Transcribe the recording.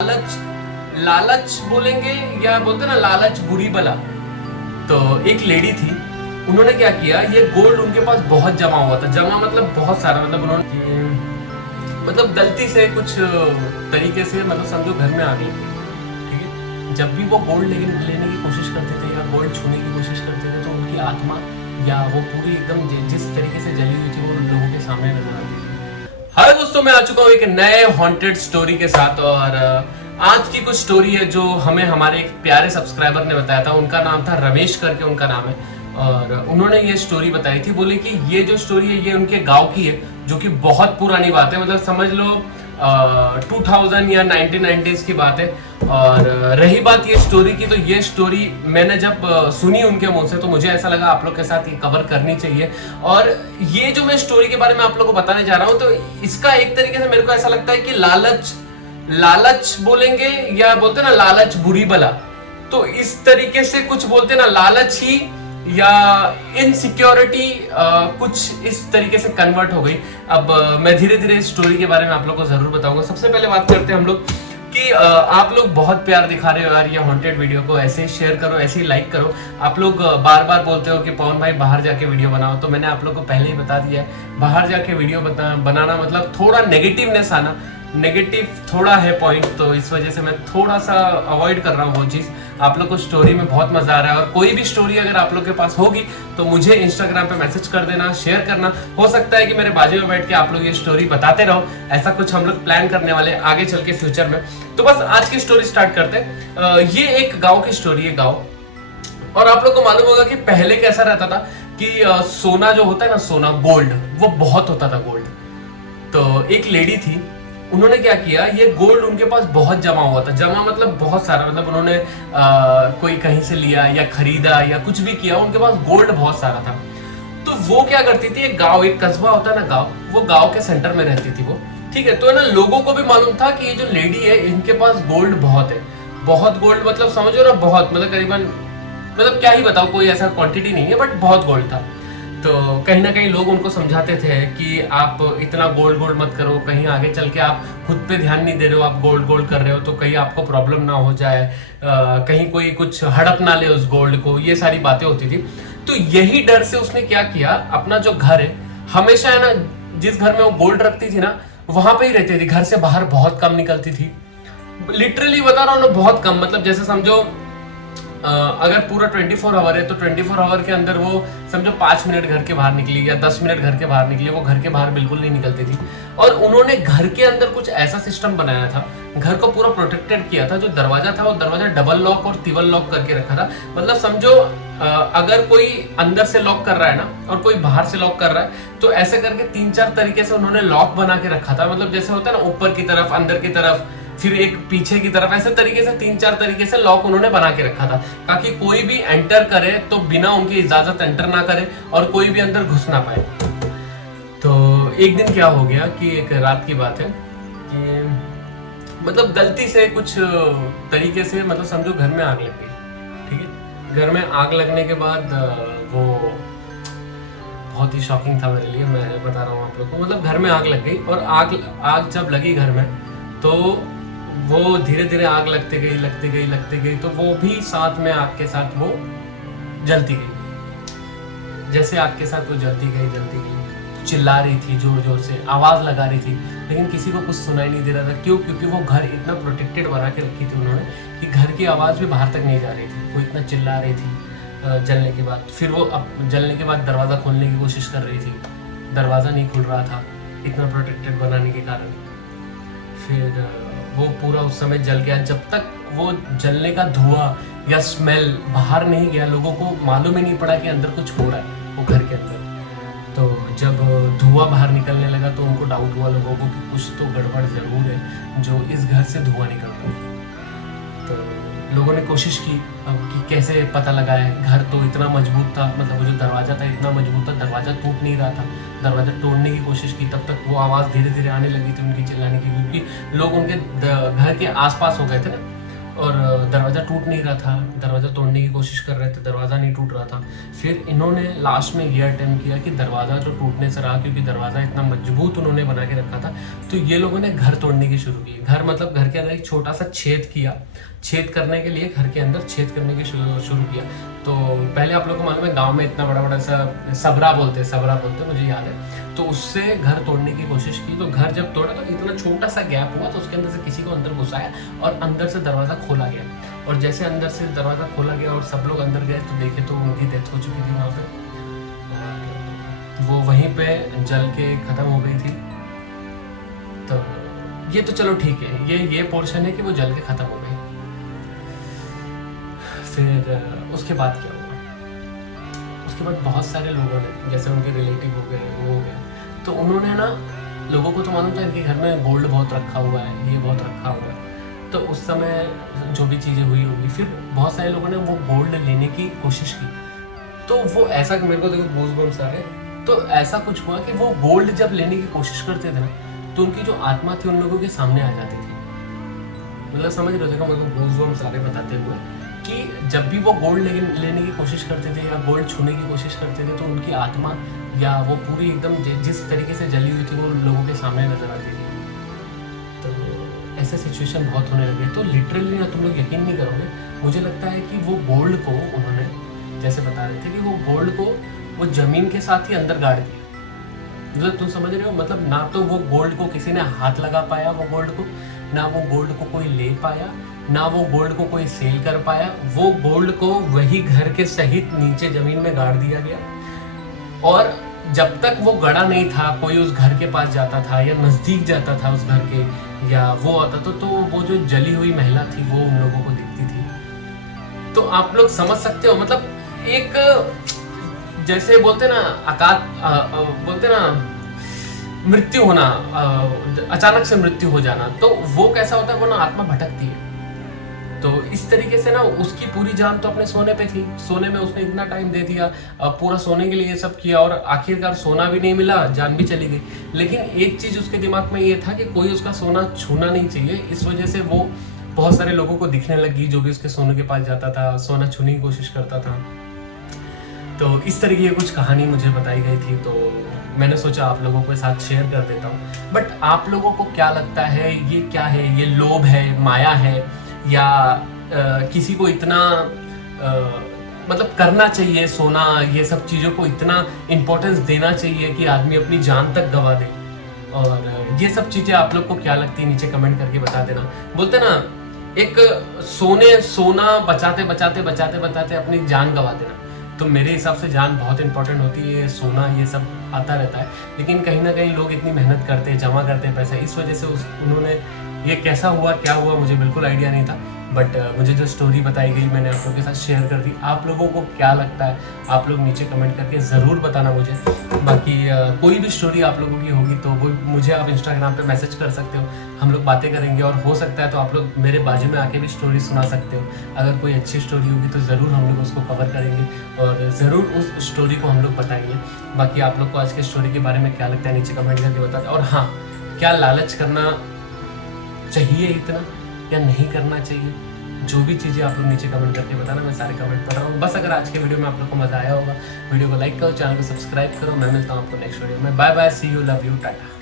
लालच लालच बोलेंगे या बोलते ना लालच बुरी बला। तो एक लेडी थी, उन्होंने क्या किया, ये गोल्ड उनके पास बहुत जमा हुआ था। जमा मतलब बहुत सारा, मतलब उन्होंने मतलब गलती से कुछ तरीके से मतलब समझो घर में आ गई। ठीक है, जब भी वो गोल्ड लेने की कोशिश करते थे या गोल्ड छूने की कोशिश करते थे तो उनकी आत्मा या वो पूरी एकदम जिस तरीके से जली हुई थी वो लोगों के सामने नजर आती थी। हाय दोस्तों, मैं आ चुका हूँ एक नए हॉन्टेड स्टोरी के साथ। और आज की कुछ स्टोरी है जो हमें हमारे एक प्यारे सब्सक्राइबर ने बताया था। उनका नाम था रमेश करके उनका नाम है, और उन्होंने ये स्टोरी बताई थी। बोले कि ये जो स्टोरी है ये उनके गांव की है, जो कि बहुत पुरानी बात है, मतलब समझ लो 2000 या 1990s की बात है। और रही बात ये स्टोरी की, तो ये स्टोरी मैंने जब सुनी उनके मुंह से तो मुझे ऐसा लगा आप लोग के साथ ये कवर करनी चाहिए। और ये जो मैं स्टोरी के बारे में आप लोग को बताने जा रहा हूँ, तो इसका एक तरीके से मेरे को ऐसा लगता है कि लालच बोलेंगे या बोलते ना लालच बुरी बला। तो इस तरीके से कुछ बोलते ना लालच ही या इनसिक्योरिटी कुछ इस तरीके से कन्वर्ट हो गई। अब मैं धीरे धीरे स्टोरी के बारे में आप लोग को जरूर बताऊंगा। सबसे पहले बात करते हैं हम लोग कि आप लोग बहुत प्यार दिखा रहे हो यार ये हॉन्टेड वीडियो को। ऐसे ही शेयर करो, ऐसे ही लाइक करो। आप लोग बार बार बोलते हो कि पवन भाई बाहर जाके वीडियो बनाओ, तो मैंने आप लोग को पहले ही बता दिया है, बाहर जाके वीडियो बनाना मतलब थोड़ा नेगेटिवनेस आना, नेगेटिव थोड़ा है पॉइंट, तो इस वजह से मैं थोड़ा सा अवॉइड कर रहा हूँ वो चीज़। आप लोग को स्टोरी में बहुत मजा आ रहा है, और कोई भी स्टोरी अगर आप लोग के पास होगी तो मुझे इंस्टाग्राम पे मैसेज कर देना, शेयर करना। हो सकता है कि मेरे बाजू में बैठ के आप लोग ये स्टोरी बताते रहो। ऐसा कुछ हम लोग प्लान करने वाले आगे चल के फ्यूचर में। तो बस आज की स्टोरी स्टार्ट करते हैं। ये एक गाँव की स्टोरी है, गाँव। और आप लोग को मालूम होगा कि पहले कैसा रहता था कि सोना जो होता है ना, सोना गोल्ड, वो बहुत होता था गोल्ड। तो एक लेडी थी, उन्होंने क्या किया, ये गोल्ड उनके पास बहुत जमा हुआ था। जमा मतलब बहुत सारा, मतलब उन्होंने कोई कहीं से लिया या खरीदा या कुछ भी किया, उनके पास गोल्ड बहुत सारा था। तो वो क्या करती थी, एक गांव, एक कस्बा होता है ना गांव, वो गांव के सेंटर में रहती थी वो। ठीक है, तो ना लोगों को भी मालूम था कि ये जो लेडी है इनके पास गोल्ड बहुत है। बहुत गोल्ड मतलब समझो ना, बहुत मतलब करीबन, मतलब क्या ही बताओ, कोई ऐसा क्वांटिटी नहीं है, बट बहुत गोल्ड था। तो कहीं ना कहीं लोग उनको समझाते थे कि आप इतना गोल्ड मत करो, कहीं आगे चल के आप खुद पे ध्यान नहीं दे रहे हो, आप गोल्ड कर रहे हो तो कहीं आपको प्रॉब्लम ना हो जाए, कहीं कोई कुछ हड़प ना ले उस गोल्ड को, ये सारी बातें होती थी। तो यही डर से उसने क्या किया, अपना जो घर है, हमेशा है ना, जिस घर में वो गोल्ड रखती थी ना, वहां पे ही रहती थी। घर से बाहर बहुत कम निकलती थी, लिटरली बता रहा हूँ ना, बहुत कम। मतलब जैसे समझो अगर पूरा 24 आवर है तो 24 आवर के अंदर वो समझो 5 मिनट घर के बाहर निकली या 10 मिनट घर के बाहर निकली, वो घर के बाहर बिल्कुल नहीं निकलती थी। और उन्होंने घर के अंदर कुछ ऐसा सिस्टम बनाया था, घर को पूरा प्रोटेक्टेड किया था। जो दरवाजा था वो दरवाजा डबल लॉक और ट्रिपल लॉक करके रखा था। मतलब समझो अगर कोई अंदर से लॉक कर रहा है ना और कोई बाहर से लॉक कर रहा है, तो ऐसे करके 3-4 तरीके से उन्होंने लॉक बना के रखा था। मतलब जैसे होता है ना, ऊपर की तरफ, अंदर की तरफ, फिर एक पीछे की तरफ, ऐसे तरीके से 3-4 तरीके से लॉक उन्होंने बना के रखा था, ताकि कोई भी एंटर करे तो बिना उनकी इजाजत एंटर ना करे और कोई भी अंदर घुस ना पाए। तो एक दिन क्या हो गया कि एक रात की बात है कि मतलब गलती से कुछ तरीके से, मतलब समझो घर में आग लग गई। ठीक है, घर में आग लगने के बाद वो बहुत ही शॉकिंग था मेरे लिए, मैं बता रहा हूँ आप लोग को। मतलब घर में आग लग गई, और आग जब लगी घर में तो वो धीरे धीरे आग लगती गई, तो वो भी साथ में आग के साथ वो जलती गई। जैसे आग के साथ वो जलती गई, चिल्ला रही थी, जोर जोर से आवाज लगा रही थी, लेकिन किसी को कुछ सुनाई नहीं दे रहा था। क्यों? क्योंकि वो घर इतना प्रोटेक्टेड बना के रखी थी उन्होंने कि घर की आवाज भी बाहर तक नहीं जा रही थी। वो इतना चिल्ला रही थी जलने के बाद। फिर वो जलने के बाद दरवाजा खोलने की कोशिश कर रही थी, दरवाजा नहीं खुल रहा था इतना प्रोटेक्टेड बनाने के कारण। फिर वो पूरा उस समय जल गया। जब तक वो जलने का धुआं या स्मेल बाहर नहीं गया, लोगों को मालूम ही नहीं पड़ा कि अंदर कुछ हो रहा है वो घर के अंदर। तो जब धुआं बाहर निकलने लगा तो उनको डाउट हुआ लोगों को कि कुछ तो गड़बड़ जरूर है जो इस घर से धुआं निकल रहा है। तो लोगों ने कोशिश की कि कैसे पता लगाए। घर तो इतना मजबूत था, मतलब वो जो दरवाजा था इतना मजबूत था, दरवाजा टूट नहीं रहा था। दरवाजा तोड़ने की कोशिश की, तब तक वो आवाज़ धीरे धीरे आने लगी थी उनकी चिल्लाने की, क्योंकि लोग उनके घर के आसपास हो गए थे ना। और दरवाज़ा टूट नहीं रहा था, दरवाज़ा तोड़ने की कोशिश कर रहे थे, दरवाज़ा नहीं टूट रहा था। फिर इन्होंने लास्ट में ये अटेम्प्ट किया कि दरवाज़ा जो टूटने से रहा, क्योंकि दरवाज़ा इतना मजबूत उन्होंने बना के रखा था, तो ये लोगों ने घर तोड़ने की शुरू की। घर मतलब घर के अंदर एक छोटा सा छेद किया, छेद करने के लिए घर के अंदर छेद करने की शुरू किया। तो पहले आप लोगों को मालूम है गाँव में इतना बड़ा बड़ा सा सबरा बोलते मुझे याद है, तो उससे घर तोड़ने की कोशिश की। तो घर जब तोड़ा तो इतना छोटा सा गैप हुआ, तो उसके अंदर से किसी को अंदर घुसाया और अंदर से दरवाज़ा खोला गया। और जैसे अंदर से दरवाज़ा खोला गया और सब लोग अंदर गए तो देखे तो उनकी डेथ हो चुकी थी वहाँ पे, और वो वहीं पे जल के ख़त्म हो गई थी। तो ये तो चलो ठीक है, ये पोर्शन है कि वो जल के ख़त्म हो गई। फिर उसके बाद क्या हुआ, उसके बाद बहुत सारे लोगों ने, जैसे उनके रिलेटिव हो गए, वो हो गए, तो उन्होंने ना, लोगों को तो मालूम था इनके घर में गोल्ड बहुत रखा हुआ है, ये बहुत रखा हुआ है, तो उस समय जो भी चीज़ें हुई होगी, फिर बहुत सारे लोगों ने वो गोल्ड लेने की कोशिश की। तो वो ऐसा, मेरे को देखो गूज़बम्स आ रहे, तो ऐसा कुछ हुआ कि वो गोल्ड जब लेने की कोशिश करते थे ना, तो उनकी जो आत्मा थी उन लोगों के सामने आ जाती थी। मतलब समझ रहे थे, मेरे को गूज़बम्स आ रहे बताते हुए कि जब भी वो गोल्ड लेने की कोशिश करते थे या गोल्ड छूने की कोशिश करते थे, तो उनकी आत्मा या वो पूरी एकदम जिस तरीके से जली हुई थी वो लोगों के सामने नजर आती थी। तो ऐसे सिचुएशन बहुत होने लगे। तो लिटरली ना, तुम लोग यकीन नहीं करोगे, मुझे लगता है कि वो गोल्ड को उन्होंने, जैसे बता रहे थे कि वो गोल्ड को वो ज़मीन के साथ ही अंदर गाड़ दिया। मतलब तुम समझ रहे हो, मतलब ना तो वो गोल्ड को किसी ने हाथ लगा पाया, वो गोल्ड को, ना वो गोल्ड को कोई ले पाया, ना वो गोल्ड को कोई सेल कर पाया। वो गोल्ड को वही घर के सहित नीचे जमीन में गाड़ दिया गया। और जब तक वो गड़ा नहीं था, कोई उस घर के पास जाता था या नजदीक जाता था उस घर के, या वो आता तो वो जो जली हुई महिला थी वो उन लोगों को दिखती थी। तो आप लोग समझ सकते हो, मतलब एक, जैसे बोलते ना बोलते ना मृत्यु होना, अचानक से मृत्यु हो जाना, तो वो कैसा होता है, वो ना आत्मा भटकती है। तो इस तरीके से ना उसकी पूरी जान तो अपने सोने पे थी, सोने में उसने इतना टाइम दे दिया, पूरा सोने के लिए सब किया, और आखिरकार सोना भी नहीं मिला, जान भी चली गई। लेकिन एक चीज उसके दिमाग में ये था कि कोई उसका सोना छूना नहीं चाहिए, इस वजह से वो बहुत सारे लोगों को दिखने लगी, जो भी उसके सोने के पास जाता था, सोना छूने की कोशिश करता था। तो इस तरीके की कुछ कहानी मुझे बताई गई थी, तो मैंने सोचा आप लोगों के साथ शेयर कर देता हूँ। बट आप लोगों को क्या लगता है, ये क्या है, ये लोभ है, माया है, या किसी को इतना मतलब करना चाहिए, सोना ये सब चीज़ों को इतना इम्पोर्टेंस देना चाहिए कि आदमी अपनी जान तक गंवा दे? और ये सब चीज़ें आप लोग को क्या लगती है, नीचे कमेंट करके बता देना। बोलते ना, एक सोना बचाते बचाते अपनी जान गंवा देना। तो मेरे हिसाब से जान बहुत इंपॉर्टेंट होती है, सोना ये सब आता रहता है, लेकिन कहीं ना कहीं लोग इतनी मेहनत करते हैं, जमा करते हैं पैसा, इस वजह से उन्होंने, ये कैसा हुआ क्या हुआ मुझे बिल्कुल आइडिया नहीं था। बट मुझे जो स्टोरी बताई गई मैंने आप लोगों के साथ शेयर कर दी। आप लोगों को क्या लगता है, आप लोग नीचे कमेंट करके ज़रूर बताना मुझे। बाकी कोई भी स्टोरी आप लोगों की होगी तो वो मुझे आप इंस्टाग्राम पे मैसेज कर सकते हो, हम लोग बातें करेंगे, और हो सकता है तो आप लोग मेरे बाजू में आके भी स्टोरी सुना सकते हो। अगर कोई अच्छी स्टोरी होगी तो ज़रूर हम लोग उसको कवर करेंगे और ज़रूर उस स्टोरी को हम लोग बताएंगे। बाकी आप लोग को आज के स्टोरी के बारे में क्या लगता है नीचे कमेंट करके बताते। और हाँ, क्या लालच करना चाहिए इतना या नहीं करना चाहिए, जो भी चीज़ें आप लोग नीचे कमेंट करके बताना, मैं सारे कमेंट पढ़ रहा हूँ। बस अगर आज के वीडियो में आप लोग को मज़ा आया होगा, वीडियो को लाइक करो, चैनल को सब्सक्राइब करो। मैं मिलता हूँ आपको नेक्स्ट वीडियो में। Bye bye, see you, love you, Tata.